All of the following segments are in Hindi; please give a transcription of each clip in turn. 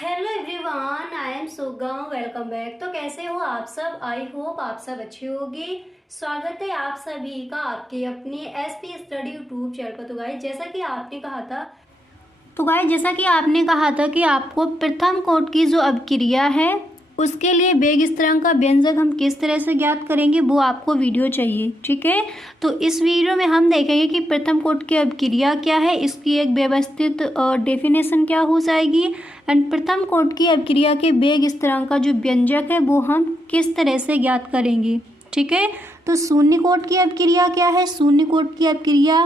हेलो एवरीवन, आई एम सुगम। Welcome back. तो कैसे हो आप सब? आई होप आप सब अच्छे होंगे। स्वागत है आप सभी का आपके अपने एसपी स्टडी यूट्यूब चैनल पर। तो गाइस जैसा कि आपने कहा था कि आपको प्रथम कोट की जो अपक्रिया है उसके लिए बेग स्थिरांक का व्यंजक हम किस तरह से ज्ञात करेंगे, वो आपको वीडियो चाहिए। ठीक है, तो इस वीडियो में हम देखेंगे कि प्रथम कोट की अपक्रिया क्या है, इसकी एक व्यवस्थित डेफिनेशन क्या हो जाएगी, एंड प्रथम कोट की अपक्रिया के बेग स्थिरांक का जो व्यंजक है वो हम किस तरह से ज्ञात करेंगे। ठीक है, तो शून्य कोट की अपक्रिया क्या है, शून्य कोट की अपक्रिया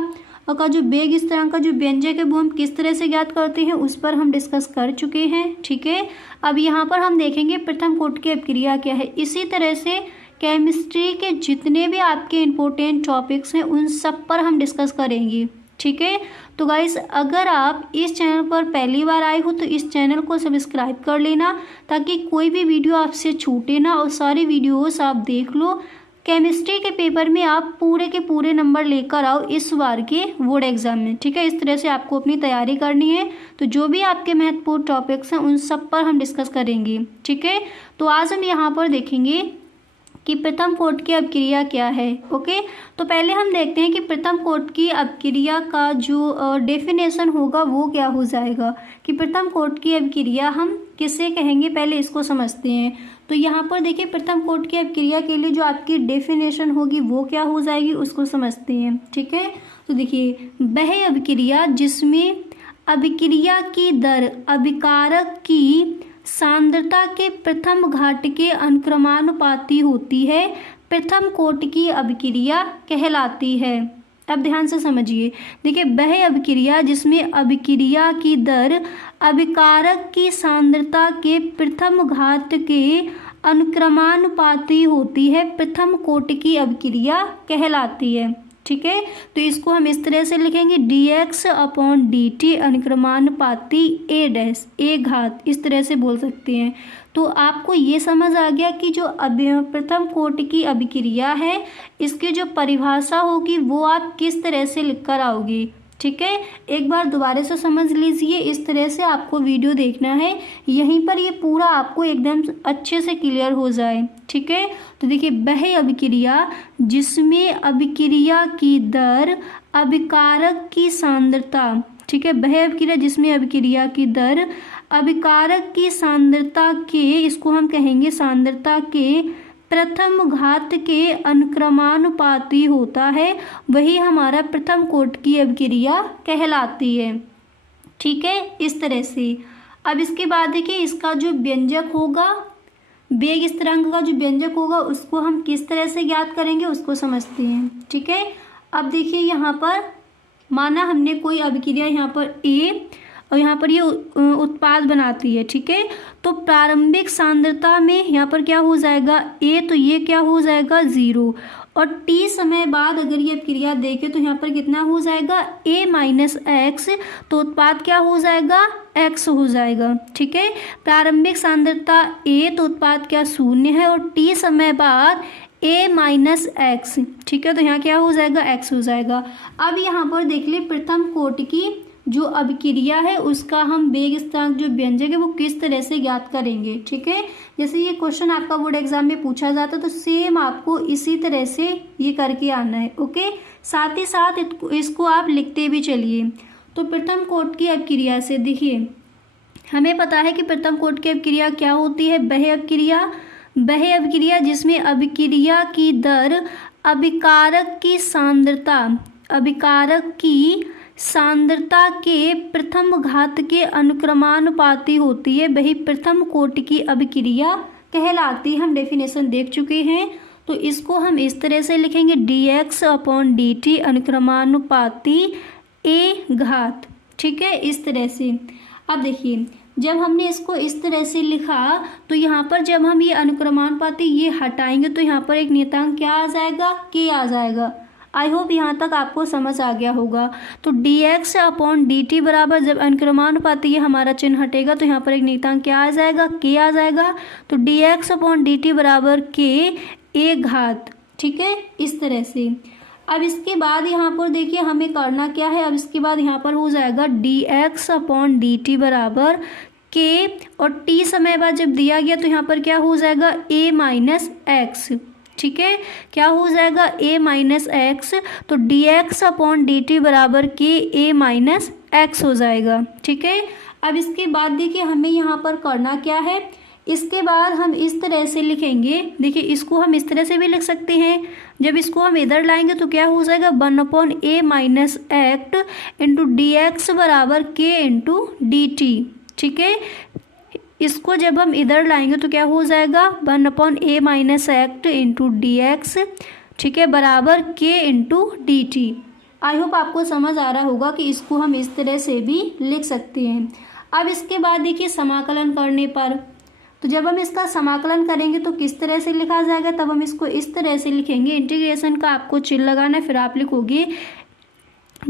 का जो बेग स्थिरांक का जो व्यंजक है वो हम किस तरह से ज्ञात करते हैं, उस पर हम डिस्कस कर चुके हैं। ठीक है, अब यहाँ पर हम देखेंगे प्रथम कोट की अपक्रिया क्या है। इसी तरह से केमिस्ट्री के जितने भी आपके इम्पोर्टेंट टॉपिक्स हैं उन सब पर हम डिस्कस करेंगे। ठीक है, तो गाइस अगर आप इस चैनल पर पहली बार आए हो तो इस चैनल को सब्सक्राइब कर लेना ताकि कोई भी वीडियो आपसे छूटे ना और सारी वीडियोस आप देख लो। केमिस्ट्री के पेपर में आप पूरे के पूरे नंबर लेकर आओ इस बार के बोर्ड एग्जाम में। ठीक है, इस तरह से आपको अपनी तैयारी करनी है। तो जो भी आपके महत्वपूर्ण टॉपिक्स हैं उन सब पर हम डिस्कस करेंगे। ठीक है, तो आज हम यहाँ पर देखेंगे कि प्रथम कोट की अपक्रिया क्या है। ओके, तो पहले हम देखते हैं कि प्रथम कोट की अपक्रिया का जो डेफिनेशन होगा वो क्या हो जाएगा, कि प्रथम कोट की अपक्रिया हम किसे कहेंगे, पहले इसको समझते हैं। तो यहाँ पर देखिए प्रथम कोट की अपक्रिया के लिए जो आपकी डेफिनेशन होगी वो क्या हो जाएगी, उसको समझते हैं। ठीक है, तो देखिए वह अपक्रिया जिसमें अभिक्रिया की दर अभिकारक की सांद्रता के प्रथम घात के अनुक्रमानुपाती होती है, प्रथम कोट की अपक्रिया कहलाती है। अब ध्यान से समझिए, देखिए वह अपक्रिया जिसमें अभिक्रिया की दर अभिकारक की सांद्रता के प्रथम घात के अनुक्रमानुपाती होती है, प्रथम कोट की अपक्रिया कहलाती है। ठीक है, तो इसको हम इस तरह से लिखेंगे dx/dt अनुक्रमानुपाती a डैश a घात, इस तरह से बोल सकते हैं। तो आपको ये समझ आ गया कि जो प्रथम कोट की अभिक्रिया है इसकी जो परिभाषा होगी वो आप किस तरह से लिख कर आओगे। ठीक है, एक बार दोबारा से समझ लीजिए, इस तरह से आपको वीडियो देखना है, यहीं पर ये पूरा आपको एकदम अच्छे से क्लियर हो जाए। ठीक है, तो देखिए वह अभिक्रिया जिसमें अभिक्रिया की दर अभिकारक की सांद्रता, ठीक है, वह अभिक्रिया जिसमें अभिक्रिया की दर अभिकारक की सांद्रता के, इसको हम कहेंगे सांद्रता के प्रथम घात के अनुक्रमानुपाती होता है, वही हमारा प्रथम कोट की अपक्रिया कहलाती है। ठीक है, इस तरह से। अब इसके बाद देखिए इसका जो व्यंजक होगा, बेग स्थिरांक का जो व्यंजक होगा उसको हम किस तरह से ज्ञात करेंगे उसको समझते हैं। ठीक है, अब देखिए यहाँ पर माना हमने कोई अभिक्रिया यहाँ पर ए और यहाँ पर ये उत्पाद बनाती है। ठीक है, तो प्रारंभिक सांद्रता में यहाँ पर क्या हो जाएगा ए, तो ये क्या हो जाएगा 0, और टी समय बाद अगर ये अपक्रिया देखें तो यहाँ पर कितना हो जाएगा a माइनस एक्स, तो उत्पाद क्या हो जाएगा x हो जाएगा। ठीक है, प्रारंभिक सांद्रता a तो उत्पाद क्या 0 है, और टी समय बाद a माइनस एक्स। ठीक है, तो यहाँ क्या हो जाएगा x हो जाएगा। अब यहाँ पर देख ले प्रथम कोट की जो अपक्रिया है उसका हम बेग स्थिरांक जो व्यंजक है वो किस तरह से ज्ञात करेंगे। ठीक है, जैसे ये क्वेश्चन आपका बोर्ड एग्जाम में पूछा जाता है तो सेम आपको इसी तरह से ये करके आना है। ओके, साथ ही साथ इसको आप लिखते भी चलिए। तो प्रथम कोट की अपक्रिया से देखिए हमें पता है कि प्रथम कोट की अपक्रिया क्या होती है, वह अपक्रिया जिसमें अभिक्रिया की दर अभिकारक की सांद्रता के प्रथम घात के अनुक्रमानुपाती होती है, वही प्रथम कोट की अपक्रिया कहलाती। हम डेफिनेशन देख चुके हैं, तो इसको हम इस तरह से लिखेंगे dx/dt अनुक्रमानुपाती a घात। ठीक है, इस तरह से। अब देखिए जब हमने इसको इस तरह से लिखा तो यहाँ पर जब हम ये अनुक्रमानुपाती ये हटाएंगे तो यहाँ पर एक नियतांक क्या आ जाएगा, k आ जाएगा। आई होप यहाँ तक आपको समझ आ गया होगा। तो dx/dt बराबर जब अनुक्रमानुपाती ये हमारा चिन्ह हटेगा तो यहाँ पर एक नियतांक क्या आ जाएगा, k आ जाएगा। तो dx/dt बराबर k a घात। ठीक है, इस तरह से। अब इसके बाद यहाँ पर देखिए हमें करना क्या है, अब इसके बाद यहाँ पर हो जाएगा dx/dt बराबर के और टी समय बाद जब दिया गया तो यहाँ पर क्या हो जाएगा a माइनस एक्स, ठीक है, क्या हो जाएगा a माइनस एक्स, तो dx अपॉन dt बराबर के a माइनस एक्स हो जाएगा, ठीक है। अब इसके बाद देखिए हमें यहाँ पर करना क्या है, इसके बाद हम इस तरह से लिखेंगे, देखिए इसको हम इस तरह से भी लिख सकते हैं, जब इसको हम इधर लाएंगे तो क्या हो जाएगा 1/a minus act into D x बराबर के इंटू डी टी, ठीक है। इसको जब हम इधर लाएंगे तो क्या हो जाएगा 1/a minus act into D x, ठीक है, बराबर के into D T. I hope आपको समझ आ रहा होगा कि इसको हम इस तरह से भी लिख सकते हैं। अब इसके बाद देखिए समाकलन करने पर, तो जब हम इसका समाकलन करेंगे तो किस तरह से लिखा जाएगा, तब हम इसको इस तरह से लिखेंगे, इंटीग्रेशन का आपको चिन्ह लगाना है, फिर आप लिखोगे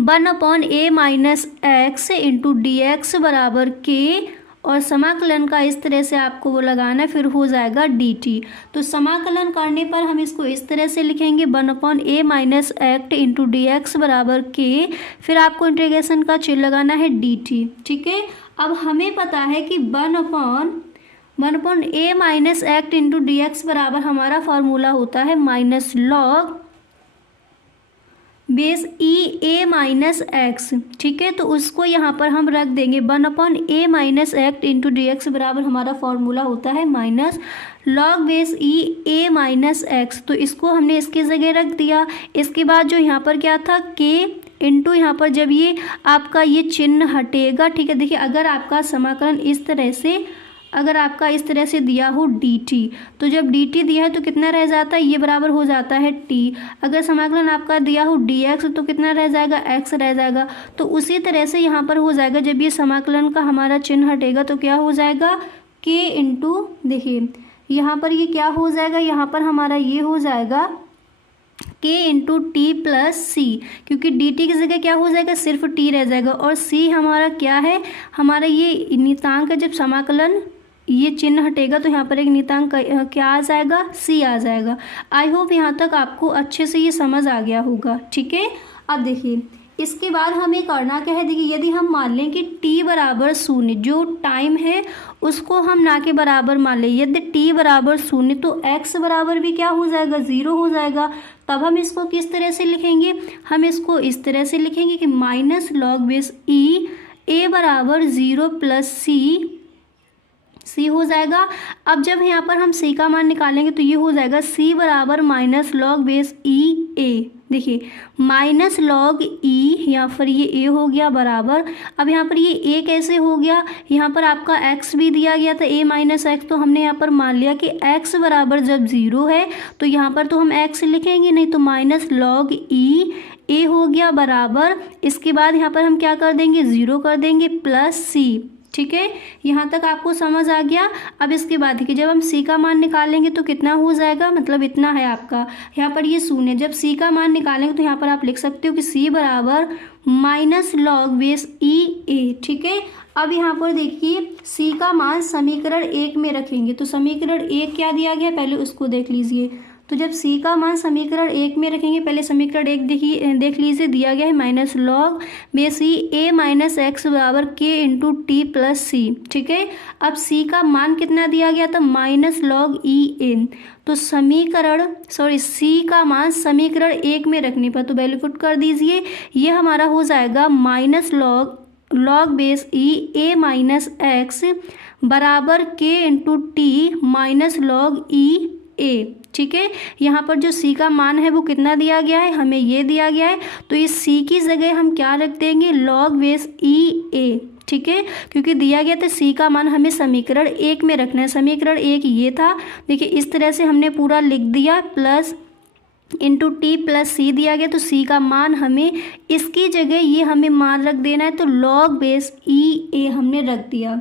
1/a minus x into D x बराबर के, और समाकलन का इस तरह से आपको वो लगाना है, फिर हो जाएगा dt। तो समाकलन करने पर हम इसको इस तरह से लिखेंगे 1/a minus act into D x बराबर के, फिर आपको इंटीग्रेशन का चिन्ह लगाना है dt, ठीक है। अब हमें पता है कि 1/a minus act into D x बराबर हमारा फॉर्मूला होता है minus log base e a minus x, ठीक है। तो उसको यहाँ पर हम रख देंगे 1/a minus act into D x बराबर हमारा फॉर्मूला होता है minus log base e a minus x, तो इसको हमने इसकी जगह रख दिया। इसके बाद जो यहाँ पर क्या था के इंटू, यहाँ पर जब ये आपका ये चिन्ह हटेगा, ठीक है, देखिए अगर आपका समाकलन इस तरह से, अगर आपका इस तरह से दिया हो dt, तो जब dt दिया है तो कितना रह जाता है, ये बराबर हो जाता है t। अगर समाकलन आपका दिया हो dx तो कितना रह जाएगा, x रह जाएगा। तो उसी तरह से यहाँ पर हो जाएगा, जब ये समाकलन का हमारा चिन्ह हटेगा तो क्या हो जाएगा k इंटू, देखिए यहाँ पर ये क्या हो जाएगा, यहाँ पर हमारा ये हो जाएगा k इंटू टी प्लस सी, क्योंकि dt की जगह क्या हो जाएगा, सिर्फ t रह जाएगा, और c हमारा क्या है, हमारा ये नियतांक है। जब समाकलन ये चिन्ह हटेगा तो यहाँ पर एक नियतांक क्या आ जाएगा, c आ जाएगा। आई होप यहाँ तक आपको अच्छे से ये समझ आ गया होगा, ठीक है। अब देखिए इसके बाद हमें करना क्या है, देखिए यदि हम मान लें कि t बराबर 0, जो टाइम है उसको हम ना के बराबर मान लें, यदि t बराबर 0 तो x बराबर भी क्या हो जाएगा, 0 हो जाएगा। तब हम इसको किस तरह से लिखेंगे, हम इसको इस तरह से लिखेंगे कि minus log base E a बराबर 0 प्लस c हो जाएगा। अब जब यहाँ पर हम c का मान निकालेंगे तो ये हो जाएगा c बराबर माइनस लॉग बेस ई ए, देखिए माइनस लॉग ई, यहाँ पर ये a हो गया बराबर, अब यहाँ पर ये a कैसे हो गया, यहाँ पर आपका x भी दिया गया था a माइनस एक्स, तो हमने यहाँ पर मान लिया कि x बराबर जब 0 है तो यहाँ पर तो हम x लिखेंगे नहीं, तो माइनस लॉग ई a हो गया बराबर, इसके बाद यहाँ पर हम क्या कर देंगे, 0 कर देंगे प्लस c, ठीक है। यहाँ तक आपको समझ आ गया। अब इसके बाद देखिए जब हम c का मान निकालेंगे तो कितना हो जाएगा, मतलब इतना है आपका, यहाँ पर ये 0, जब c का मान निकालेंगे तो यहाँ पर आप लिख सकते हो कि c बराबर minus log base e a, ठीक है। अब यहाँ पर देखिए c का मान समीकरण 1 में रखेंगे, तो समीकरण 1 क्या दिया गया पहले उसको देख लीजिए। तो जब c का मान समीकरण 1 में रखेंगे, पहले समीकरण 1 देख लीजिए, दिया गया है minus log base e a minus x बराबर के इंटू टी प्लस सी, ठीक है। अब c का मान कितना दिया गया था, माइनस लॉग ई एन, तो c का मान समीकरण 1 में रखने पर तो वैल्यू पुट कर दीजिए, ये हमारा हो जाएगा minus log base e a minus x बराबर के into t minus log E a, ठीक है। यहाँ पर जो c का मान है वो कितना दिया गया है, हमें ये दिया गया है, तो इस c की जगह हम क्या रख देंगे, लॉग बेस ई ए, ठीक है, क्योंकि दिया गया था c का मान हमें समीकरण 1 में रखना है। समीकरण 1 ये था, देखिए इस तरह से हमने पूरा लिख दिया, प्लस इंटू टी प्लस सी दिया गया, तो c का मान हमें इसकी जगह ये हमें मान रख देना है, तो लॉग बेस ई ए हमने रख दिया।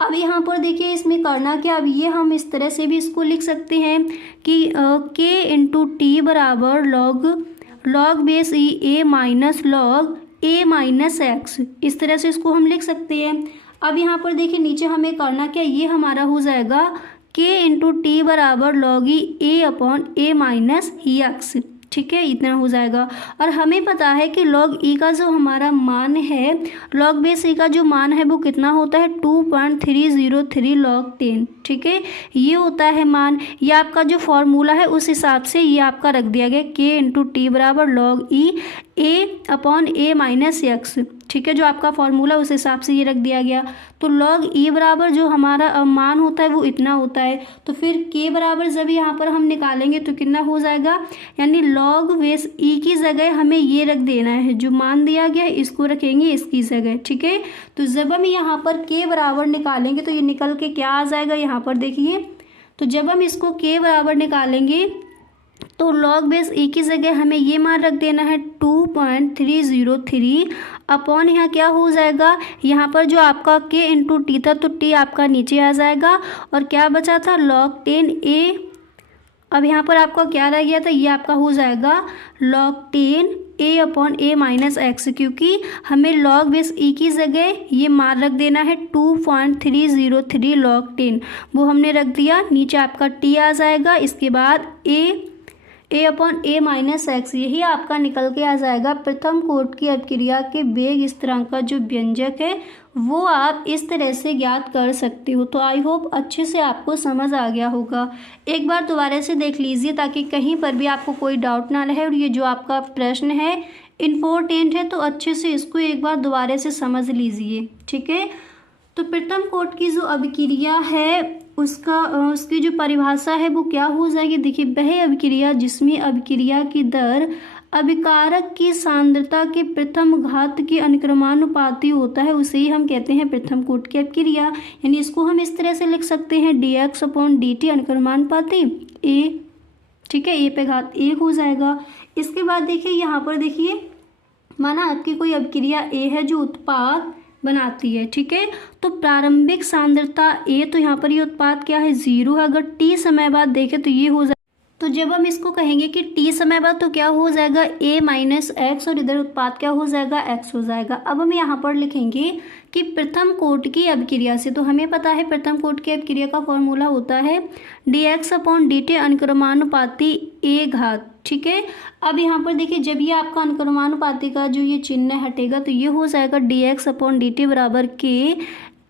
अब यहाँ पर देखिए इसमें करना क्या, अब ये हम इस तरह से भी इसको लिख सकते हैं कि k इंटू टी बराबर log base e a minus log A minus x, इस तरह से इसको हम लिख सकते हैं। अब यहाँ पर देखिए नीचे हमें करना क्या, ये हमारा हो जाएगा k इंटू टी बराबर लॉग ई ए अपॉन ए माइनस एक्स, ठीक है, इतना हो जाएगा। और हमें पता है कि log e का जो हमारा मान है, log बेस e का जो मान है वो कितना होता है 2.303 log 10, ठीक है, ये होता है मान। ये आपका जो फॉर्मूला है उस हिसाब से ये आपका रख दिया गया k इंटू टी बराबर log e a/a-x, ठीक है, जो आपका फॉर्मूला उस हिसाब से ये रख दिया गया। तो log e बराबर जो हमारा मान होता है वो इतना होता है। तो फिर k बराबर जब यहाँ पर हम निकालेंगे तो कितना हो जाएगा, यानी log बेस e की जगह हमें ये रख देना है, जो मान दिया गया इसको रखेंगे इसकी जगह, ठीक है। तो जब हम यहाँ पर k बराबर निकालेंगे तो ये निकल के क्या आ जाएगा, यहाँ पर देखिए। तो जब हम इसको k बराबर निकालेंगे तो log बेस e की जगह हमें ये मान रख देना है 2.303 अपॉन यहाँ क्या हो जाएगा, यहाँ पर जो आपका k इंटू टी था तो t आपका नीचे आ जाएगा और क्या बचा था log 10a। अब यहाँ पर आपका क्या रह गया था, ये आपका हो जाएगा log 10a अपॉन a-x, क्योंकि हमें log बेस e की जगह ये मान रख देना है 2.303 log 10, वो हमने रख दिया। नीचे आपका t आ जाएगा, इसके बाद a अपॉन a-x, यही आपका निकल के आ जाएगा प्रथम कोटि की अपक्रिया के वेग स्थिरांक का जो व्यंजक है वो आप इस तरह से ज्ञात कर सकते हो। तो आई होप अच्छे से आपको समझ आ गया होगा। एक बार दोबारा से देख लीजिए ताकि कहीं पर भी आपको कोई डाउट ना रहे। और ये जो आपका प्रश्न है इम्पोर्टेंट है, तो अच्छे से इसको एक बार दोबारा से समझ लीजिए, ठीक है। तो प्रथम कोटि की जो अभिक्रिया है उसकी जो परिभाषा है वो क्या हो जाएगी, देखिए, वह अभिक्रिया जिसमें अभिक्रिया की दर अभिकारक की सांद्रता के प्रथम घात के अनुक्रमानुपाती होता है, उसे ही हम कहते हैं प्रथम कोटि की अभिक्रिया। यानी इसको हम इस तरह से लिख सकते हैं dx अपॉन dt अनुक्रमानुपाती a, ठीक है, a पे घात 1 हो जाएगा। इसके बाद देखिए यहाँ पर देखिए, माना आपकी कोई अभिक्रिया a है जो उत्पाद बनाती है, ठीक है। तो प्रारंभिक सांद्रता a, तो यहाँ पर ये उत्पाद क्या है 0 है। अगर t समय बाद देखें तो ये हो जाए, तो जब हम इसको कहेंगे कि t समय बाद तो क्या हो जाएगा a-x, और इधर उत्पाद क्या हो जाएगा x हो जाएगा। अब हम यहाँ पर लिखेंगे कि प्रथम कोटि की अभिक्रिया से, तो हमें पता है प्रथम कोटि की अभिक्रिया का फॉर्मूला होता है dx अपॉन dt अनुक्रमानुपाती a घात, ठीक है। अब यहाँ पर देखिए, जब ये आपका अनुक्रमानुपाती का जो ये चिन्ह हटेगा तो ये हो जाएगा dx अपॉन dt बराबर k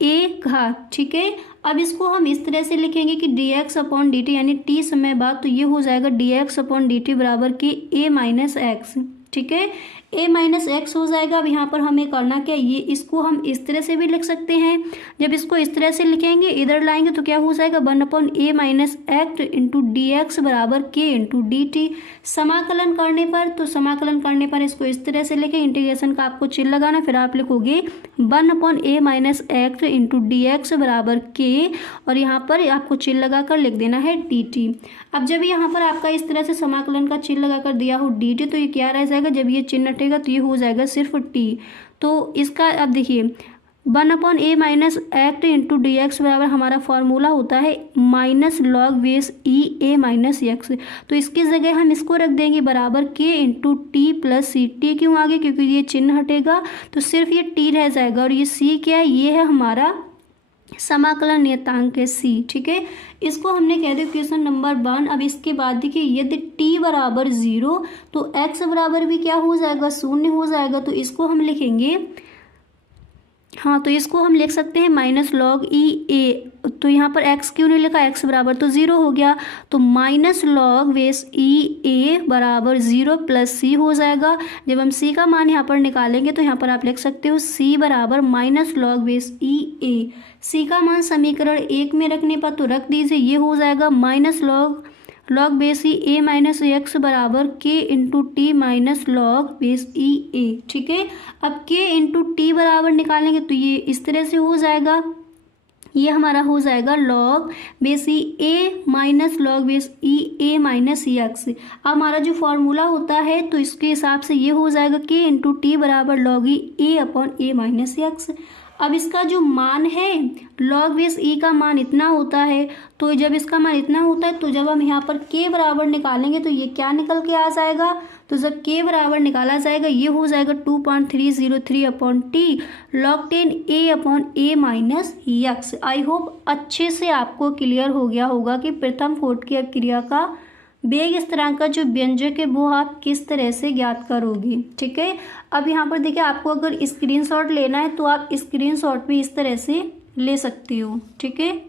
a घात, ठीक है। अब इसको हम इस तरह से लिखेंगे कि dx अपॉन dt यानी t समय बाद, तो ये हो जाएगा dx अपॉन dt बराबर के a-x, ठीक है, a-x हो जाएगा। अब यहाँ पर हमें करना क्या, ये इसको हम इस तरह से भी लिख सकते हैं। जब इसको इस तरह से लिखेंगे इधर लाएंगे तो क्या हो जाएगा 1 अपॉन a-x इंटू dx बराबर k इंटू dt। समाकलन करने पर इसको इस तरह से लिखें, इंटीग्रेशन का आपको चिन्ह लगाना, फिर आप लिखोगे 1 अपॉन a-x इंटू dx बराबर k, और यहाँ पर आपको चिन्ह लगाकर लिख देना है dt। अब जब यहाँ पर आपका इस तरह से समाकलन का चिन्ह लगाकर दिया हो dt, तो ये क्या रह जाएगा, जब ये चिन्ह हटेगा तो ये हो जाएगा सिर्फ t। तो इसका अब देखिए 1 अपॉन a-x इंटू dx बराबर हमारा फॉर्मूला होता है minus log base e a-x, तो इसकी जगह हम इसको रख देंगे बराबर k इंटू टी प्लस सी। t क्यों आगे, क्योंकि ये चिन्ह हटेगा तो सिर्फ ये t रह जाएगा, और ये c क्या है, ये है हमारा समाकलन नियतांक है c, ठीक है। इसको हमने कह दिया क्वेश्चन नंबर 1। अब इसके बाद देखिए, यदि t बराबर 0 तो x बराबर भी क्या हो जाएगा, 0 हो जाएगा। तो इसको हम लिखेंगे, हाँ, तो इसको हम लिख सकते हैं माइनस लॉग ई ए। तो यहाँ पर x क्यों नहीं लिखा, x बराबर तो 0 हो गया, तो माइनस लॉग बेस ई ए बराबर 0 प्लस c हो जाएगा। जब हम c का मान यहाँ पर निकालेंगे तो यहाँ पर आप लिख सकते हो c बराबर माइनस लॉग बेस ई ए। c का मान समीकरण 1 में रखने पर तो रख दीजिए, ये हो जाएगा minus log base e a minus x बराबर k into t minus log base e a, ठीक है। अब k इंटू टी बराबर निकालेंगे तो ये इस तरह से हो जाएगा, ये हमारा हो जाएगा log base e a minus log base e a minus x. अब हमारा जो फॉर्मूला होता है तो इसके हिसाब से ये हो जाएगा k इंटू टी बराबर लॉग ई ए अपॉन ए माइनस एक्स। अब इसका जो मान है लॉग बेस ई का मान इतना होता है, तो जब इसका मान इतना होता है तो जब हम यहाँ पर k बराबर निकालेंगे तो ये क्या निकल के आ जाएगा, तो जब k बराबर निकाला जाएगा ये हो जाएगा 2.303 upon T log 10 a upon A minus x. I hope अच्छे से आपको क्लियर हो गया होगा कि प्रथम कोटि की अपक्रिया का बेग स्थिरांक का जो व्यंजक है वो आप किस तरह से ज्ञात करोगे। ठीक है, अब यहाँ पर देखिए आपको अगर स्क्रीनशॉट लेना है तो आप स्क्रीनशॉट भी इस तरह से ले सकती हो। ठीक है,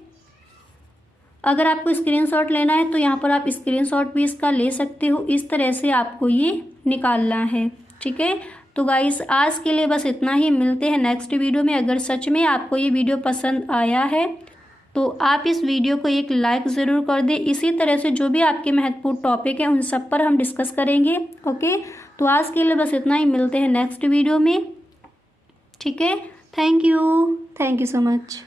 अगर आपको स्क्रीनशॉट लेना है तो यहाँ पर आप स्क्रीनशॉट भी इसका ले सकते हो। इस तरह से आपको ये निकालना है। ठीक है, तो गाइस आज के लिए बस इतना ही, मिलते हैं नेक्स्ट वीडियो में। अगर सच में आपको ये वीडियो पसंद आया है तो आप इस वीडियो को एक लाइक ज़रूर कर दें। इसी तरह से जो भी आपके महत्वपूर्ण टॉपिक हैं उन सब पर हम डिस्कस करेंगे। ओके, तो आज के लिए बस इतना ही, मिलते हैं नेक्स्ट वीडियो में। ठीक है, थैंक यू सो मच।